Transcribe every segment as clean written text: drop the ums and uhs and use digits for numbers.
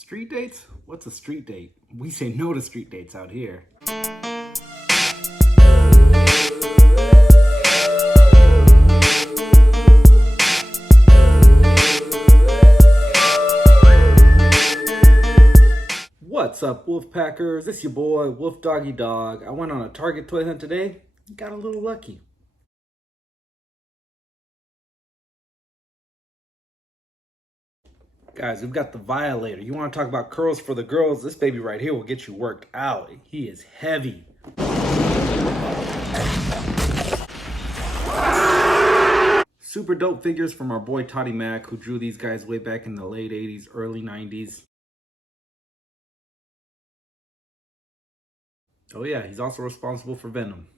Street dates? What's a street date? We say no to street dates out here. What's up, WolfPackers? It's your boy, Wolf Doggy Dog. I went on a Target toy hunt today and got a little lucky. Guys, we've got the Violator. You want to talk about curls for the girls? This baby right here will get you worked out. He is heavy. Super dope figures from our boy Toddy Mac, who drew these guys way back in the late 80s, early 90s. Oh yeah, he's also responsible for Venom.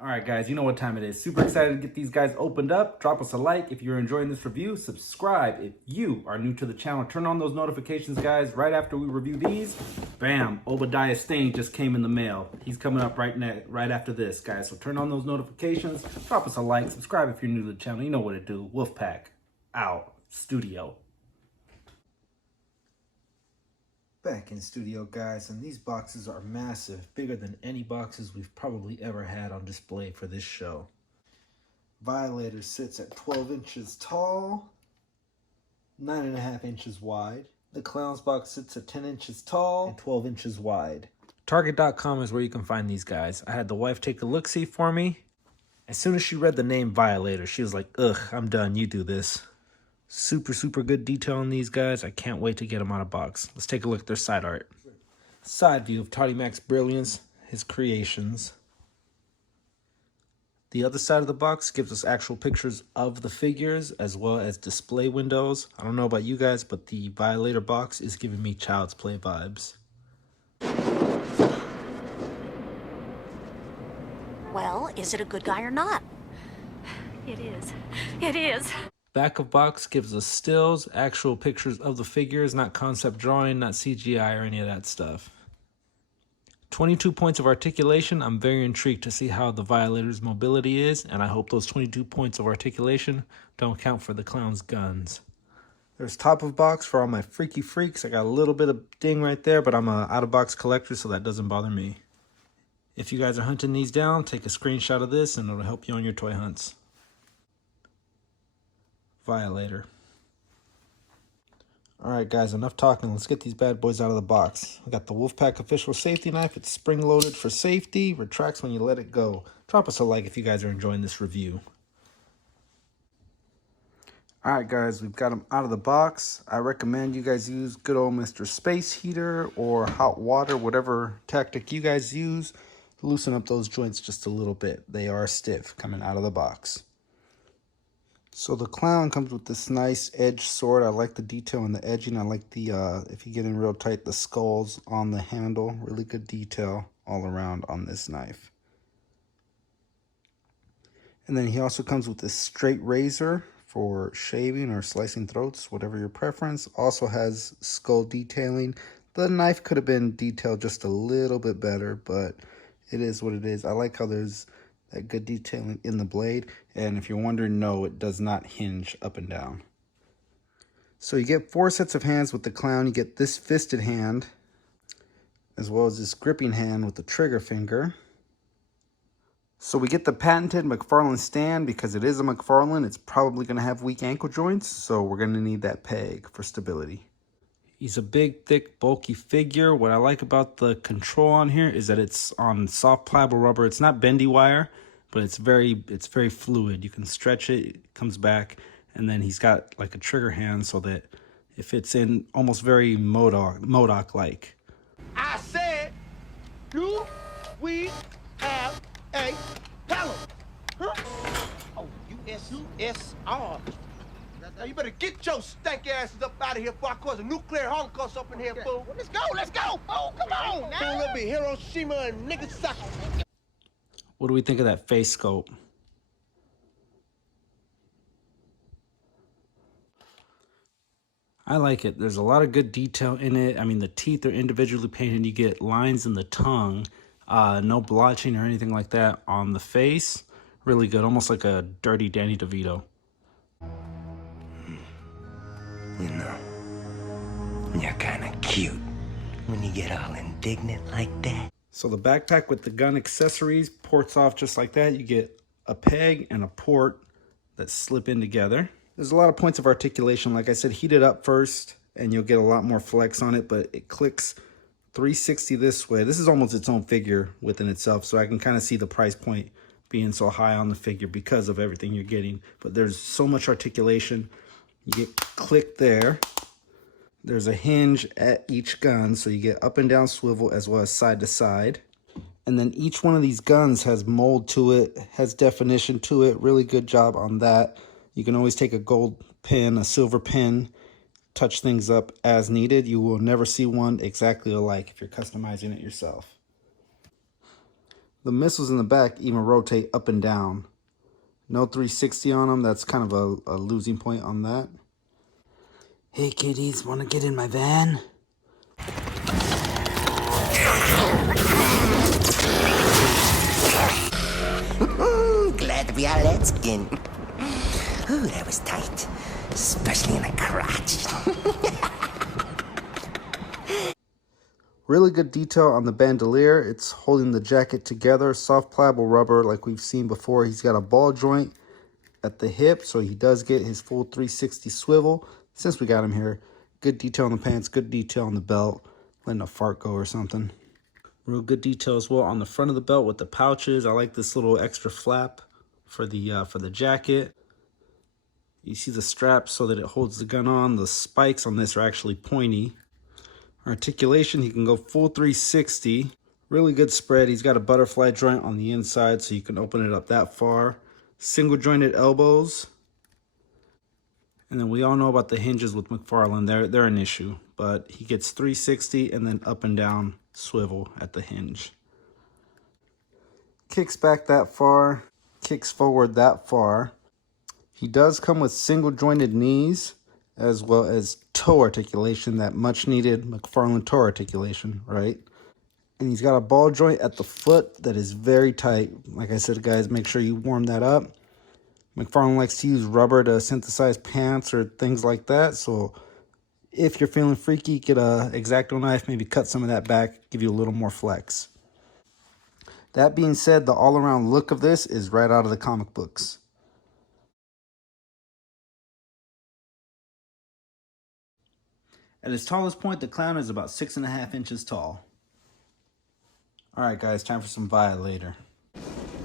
Alright guys, you know what time it is. Super excited to get these guys opened up. Drop us a like if you're enjoying this review. Subscribe if you are new to the channel. Turn on those notifications, guys. Right after we review these, bam, Obadiah Stane just came in the mail. He's coming up right after this, guys. So turn on those notifications. Drop us a like. Subscribe if you're new to the channel. You know what to do. Wolfpack, out, studio. Back in studio, guys, and these boxes are massive, bigger than any boxes we've probably ever had on display for this show. Violator sits at 12 inches tall, 9.5 inches wide. The Clown's box sits at 10 inches tall and 12 inches wide. Target.com is where you can find these guys. I had the wife take a look-see for me. As soon as she read the name Violator, she was like, ugh, I'm done, you do this. Super good detail on these guys. I can't wait to get them out of box. Let's take a look at their side art. Side view of Toddy Mac's brilliance, his creations. The other side of the box gives us actual pictures of the figures as well as display windows. I don't know about you guys, but the Violator box is giving me Child's Play vibes. Well, is it a good guy or not? It is. It is. Back of box gives us stills, actual pictures of the figures, not concept drawing, not CGI or any of that stuff. 22 points of articulation. I'm very intrigued to see how the Violator's mobility is, and I hope those 22 points of articulation don't count for the Clown's guns. There's top of box for all my freaky freaks. I got a little bit of ding right there, but I'm an out-of-box collector, so that doesn't bother me. If you guys are hunting these down, take a screenshot of this, and it'll help you on your toy hunts. Violator. Alright guys, enough talking. Let's get these bad boys out of the box. I got the Wolfpack official safety knife. It's spring loaded for safety. Retracts when you let it go. Drop us a like if you guys are enjoying this review. Alright guys, we've got them out of the box. I recommend you guys use good old Mr. Space Heater or hot water, whatever tactic you guys use to loosen up those joints just a little bit. They are stiff coming out of the box. So the Clown comes with this nice edge sword. I like the detail in the edging. I like the, if you get in real tight, the skulls on the handle. Really good detail all around on this knife. And then he also comes with this straight razor for shaving or slicing throats, whatever your preference. Also has skull detailing. The knife could have been detailed just a little bit better, but it is what it is. I like how there's that good detailing in the blade, and if you're wondering, no, it does not hinge up and down. So you get 4 sets of hands with the Clown. You get this fisted hand, as well as this gripping hand with the trigger finger. So we get the patented Mcfarlane stand. Because it is a Mcfarlane, it's probably going to have weak ankle joints, so we're going to need that peg for stability. He's a big, thick, bulky figure. What I like about the control on here is that it's on soft pliable rubber. It's not bendy wire, but it's very fluid. You can stretch it, it comes back, and then he's got like a trigger hand so that it fits in almost very MODOK-like. I said, do we have a hello? Huh? Oh, USSR. Now you better get your stank asses up out of here before I cause a nuclear holocaust up in here, fool. Let's go, fool. Come on now. A little bit Hiroshima and Nagasaki. What do we think of that face sculpt? I like it. There's a lot of good detail in it. I mean, the teeth are individually painted. You get lines in the tongue. No blotching or anything like that on the face. Really good. Almost like a dirty Danny DeVito. You know, you're kind of cute when you get all indignant like that. So the backpack with the gun accessories ports off just like that. You get a peg and a port that slip in together. There's a lot of points of articulation. Like I said, heat it up first and you'll get a lot more flex on it, but it clicks 360 this way. This is almost its own figure within itself, so I can kind of see the price point being so high on the figure because of everything you're getting. But there's so much articulation. You get click there. There's a hinge at each gun, so you get up and down swivel as well as side to side. And then each one of these guns has mold to it, has definition to it. Really good job on that. You can always take a gold pin, a silver pin, touch things up as needed. You will never see one exactly alike if you're customizing it yourself. The missiles in the back even rotate up and down. No 360 on them. That's kind of a losing point on that. Hey kiddies, want to get in my van? Glad to be out of that skin. Ooh, that was tight. Especially in the crotch. Really good detail on the bandolier. It's holding the jacket together. Soft pliable rubber like we've seen before. He's got a ball joint at the hip, so he does get his full 360 swivel. Since we got him here, good detail on the pants, good detail on the belt. Letting a fart go or something. Real good detail as well on the front of the belt with the pouches. I like this little extra flap for the jacket. You see the strap so that it holds the gun on. The spikes on this are actually pointy. Articulation, he can go full 360. Really good spread. He's got a butterfly joint on the inside, so you can open it up that far. Single jointed elbows. And then we all know about the hinges with Mcfarlane. They're an issue, but he gets 360 and then up and down swivel at the hinge. Kicks back that far, kicks forward that far. He does come with single jointed knees as well as toe articulation, that much needed Mcfarlane toe articulation, right? And he's got a ball joint at the foot that is very tight. Like I said, guys, make sure you warm that up. Mcfarlane likes to use rubber to synthesize pants or things like that. So if you're feeling freaky, get a X-Acto knife, maybe cut some of that back, give you a little more flex. That being said, the all-around look of this is right out of the comic books. At its tallest point, the clown is about 6.5 inches tall. Alright guys, time for some Violator.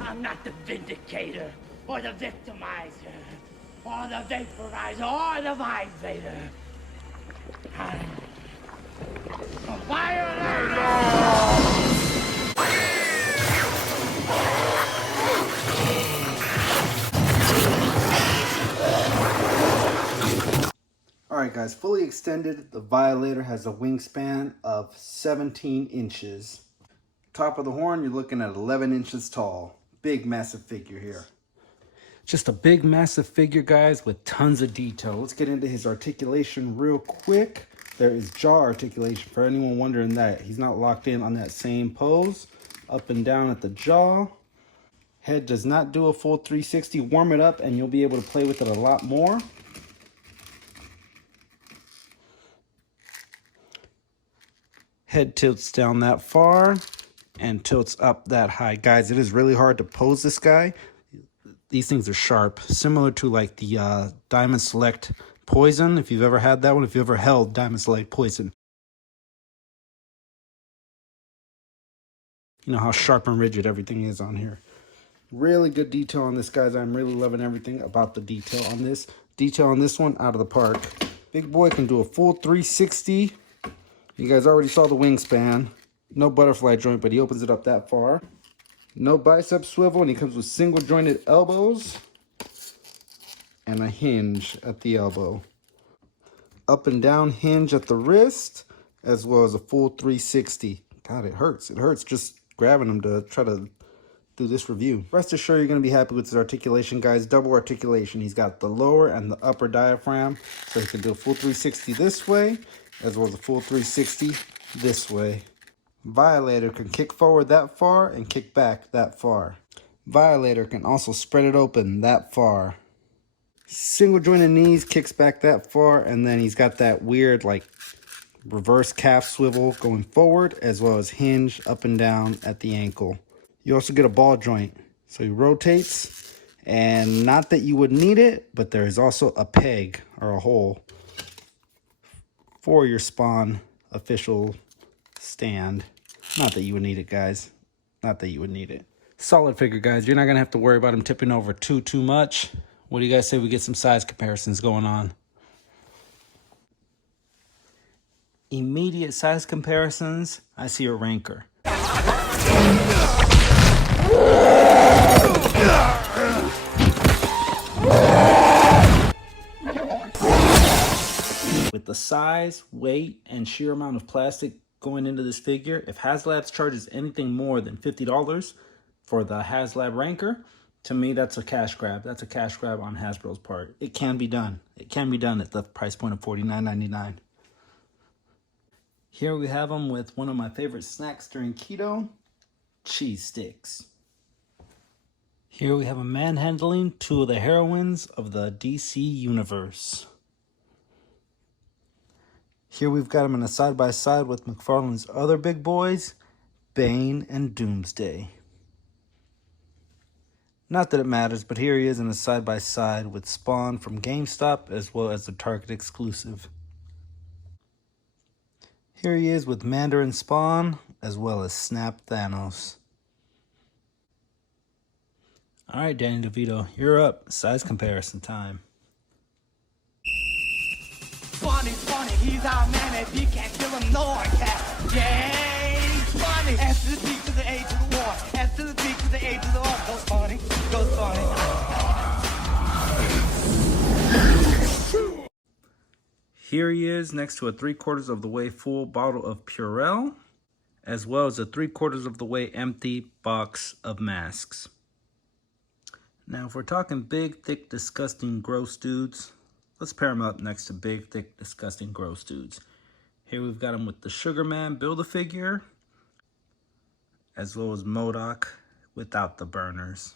I'm not the vindicator, or the victimizer, or the vaporizer, or the vibrator. I'm a Violator! Alright guys, fully extended, the Violator has a wingspan of 17 inches. Top of the horn, you're looking at 11 inches tall. Big, massive figure here. Just a big, massive figure, guys, with tons of detail. Let's get into his articulation real quick. There is jaw articulation, for anyone wondering that. He's not locked in on that same pose. Up and down at the jaw. Head does not do a full 360. Warm it up and you'll be able to play with it a lot more. Head tilts down that far and tilts up that high. Guys, it is really hard to pose this guy. These things are sharp, similar to like the Diamond Select Poison, if you've ever had that one, if you've ever held Diamond Select Poison. You know how sharp and rigid everything is on here. Really good detail on this, guys. I'm really loving everything about the detail on this. Detail on this one, out of the park. Big boy can do a full 360. You guys already saw the wingspan. No butterfly joint, but he opens it up that far. No bicep swivel, and he comes with single jointed elbows and a hinge at the elbow. Up and down hinge at the wrist, as well as a full 360. God, it hurts. It hurts just grabbing him to try to do this review. Rest assured you're going to be happy with his articulation, guys. Double articulation. He's got the lower and the upper diaphragm, so he can do a full 360 this way, as well as a full 360 this way. Violator can kick forward that far and kick back that far. Violator can also spread it open that far. Single jointed knees, kicks back that far, and then he's got that weird like reverse calf swivel going forward, as well as hinge up and down at the ankle. You also get a ball joint, so he rotates, and not that you would need it, but there is also a peg or a hole for your Spawn official stand. Not that you would need it, guys. Not that you would need it. Solid figure, guys. You're not gonna have to worry about him tipping over too much. What do you guys say we get some size comparisons going on? Immediate size comparisons, I see a ranker. With the size, weight, and sheer amount of plastic going into this figure, if HasLab charges anything more than $50 for the HasLab ranker, to me that's a cash grab. That's a cash grab on Hasbro's part. It can be done. It can be done at the price point of $49.99. Here we have them with one of my favorite snacks during keto, cheese sticks. Here we have a manhandling two of the heroines of the DC universe. Here we've got him in a side-by-side with McFarlane's other big boys, Bane and Doomsday. Not that it matters, but here he is in a side-by-side with Spawn from GameStop, as well as the Target exclusive. Here he is with Mandarin Spawn, as well as Snap Thanos. Alright, Danny DeVito, you're up. Size comparison time. Funny, he's our man. If you can't kill him, no one can. Yay, funny. S to the P to the A to the war. S to the P to the A to the R. Goes funny, goes funny. Here he is next to a 3/4 of the way full bottle of Purell, as well as a 3/4 of the way empty box of masks. Now, if we're talking big, thick, disgusting, gross dudes, let's pair him up next to big, thick, disgusting, gross dudes. Here we've got him with the Sugar Man Build-A-Figure, as well as MODOK without the burners.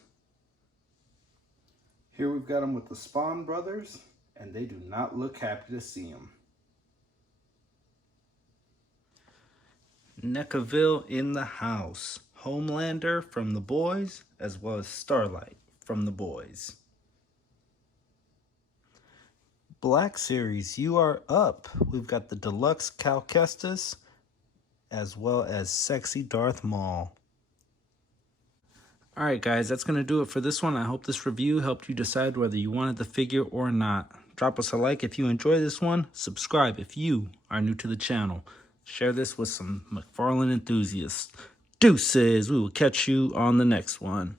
Here we've got him with the Spawn Brothers, and they do not look happy to see him. Necaville in the house. Homelander from The Boys, as well as Starlight from The Boys. Black Series, you are up. We've got the Deluxe Cal Kestis, as well as Sexy Darth Maul. Alright guys, that's going to do it for this one. I hope this review helped you decide whether you wanted the figure or not. Drop us a like if you enjoy this one. Subscribe if you are new to the channel. Share this with some McFarlane enthusiasts. Deuces! We will catch you on the next one.